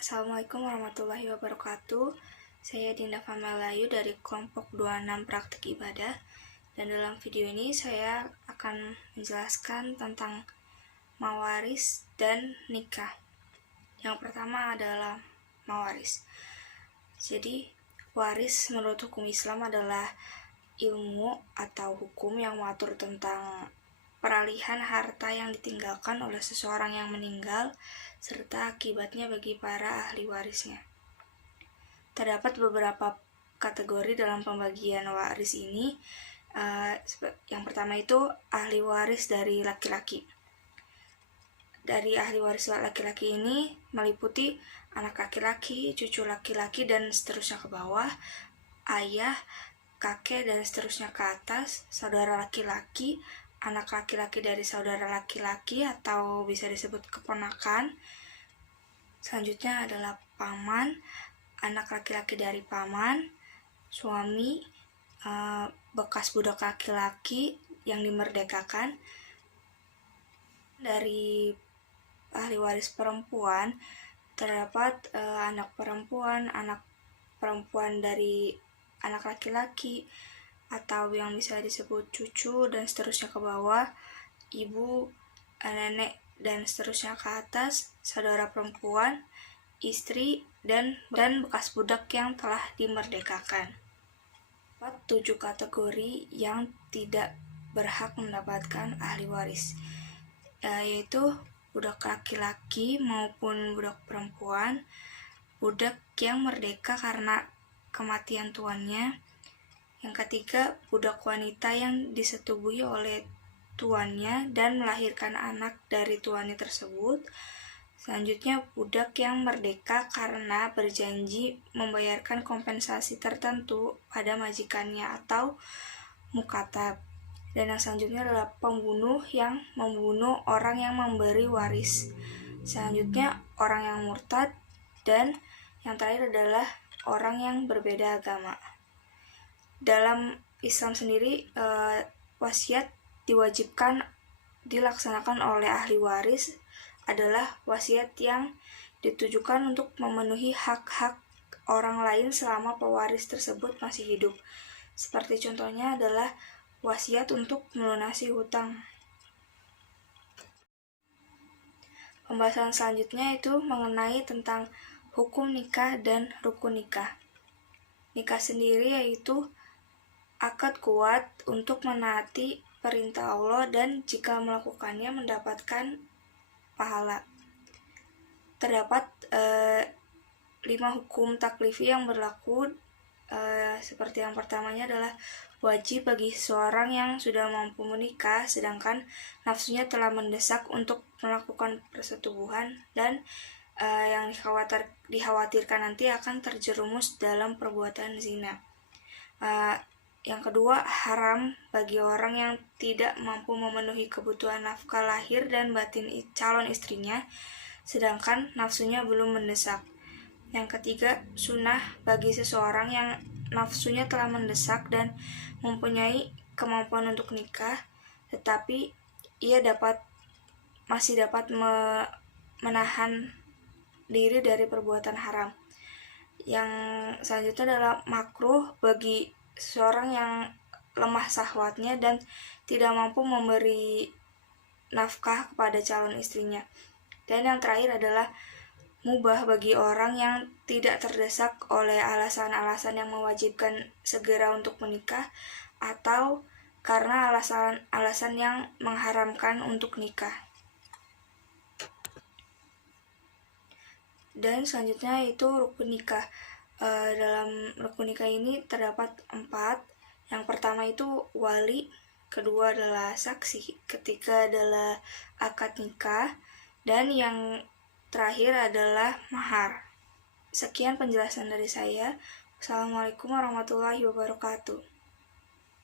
Assalamualaikum warahmatullahi wabarakatuh. Saya Dinda Famelayu dari kelompok 26 Praktik Ibadah. Dan dalam video ini saya akan menjelaskan tentang mawaris dan nikah. Yang pertama adalah mawaris. Jadi, waris menurut hukum Islam adalah ilmu atau hukum yang mengatur tentang peralihan harta yang ditinggalkan oleh seseorang yang meninggal serta akibatnya bagi para ahli warisnya. Terdapat beberapa kategori dalam pembagian waris ini. Yang pertama itu ahli waris dari laki-laki. Dari ahli waris laki-laki ini meliputi anak laki-laki, cucu laki-laki, dan seterusnya ke bawah, ayah, kakek, dan seterusnya ke atas, saudara laki-laki, anak laki-laki dari saudara laki-laki atau bisa disebut keponakan. Selanjutnya adalah paman, anak laki-laki dari paman, suami, bekas budak laki-laki yang dimerdekakan. Dari ahli waris perempuan terdapat anak perempuan dari anak laki-laki atau yang bisa disebut cucu dan seterusnya ke bawah, ibu, nenek, dan seterusnya ke atas, saudara perempuan, istri, dan bekas budak yang telah dimerdekakan. 7 kategori yang tidak berhak mendapatkan ahli waris, yaitu budak laki-laki maupun budak perempuan, budak yang merdeka karena kematian tuannya. Yang ketiga, budak wanita yang disetubuhi oleh tuannya dan melahirkan anak dari tuannya tersebut. Selanjutnya, budak yang merdeka karena berjanji membayarkan kompensasi tertentu pada majikannya atau mukatab. Dan yang selanjutnya adalah pembunuh yang membunuh orang yang memberi waris. Selanjutnya, orang yang murtad. Dan yang terakhir adalah orang yang berbeda agama. Dalam Islam sendiri, wasiat diwajibkan dilaksanakan oleh ahli waris adalah wasiat yang ditujukan untuk memenuhi hak-hak orang lain selama pewaris tersebut masih hidup. Seperti contohnya adalah wasiat untuk melunasi hutang. Pembahasan selanjutnya itu mengenai tentang hukum nikah dan rukun nikah. Nikah sendiri yaitu akad kuat untuk menaati perintah Allah dan jika melakukannya mendapatkan pahala. Terdapat 5 hukum taklifi yang berlaku, seperti yang pertamanya adalah wajib bagi seorang yang sudah mampu menikah sedangkan nafsunya telah mendesak untuk melakukan persetubuhan dan yang dikhawatirkan nanti akan terjerumus dalam perbuatan zina. Yang kedua, haram bagi orang yang tidak mampu memenuhi kebutuhan nafkah lahir dan batin calon istrinya, sedangkan nafsunya belum mendesak. Yang ketiga, sunnah bagi seseorang yang nafsunya telah mendesak dan mempunyai kemampuan untuk nikah, tetapi ia masih dapat menahan diri dari perbuatan haram. Yang selanjutnya adalah makruh bagi seseorang yang lemah syahwatnya dan tidak mampu memberi nafkah kepada calon istrinya. Dan yang terakhir adalah mubah bagi orang yang tidak terdesak oleh alasan-alasan yang mewajibkan segera untuk menikah atau karena alasan yang mengharamkan untuk nikah. Dan selanjutnya itu rukun nikah. Dalam rukun nikah ini terdapat 4. Yang pertama itu wali, kedua adalah saksi, ketiga adalah akad nikah, dan yang terakhir adalah mahar. Sekian penjelasan dari saya. Assalamualaikum warahmatullahi wabarakatuh.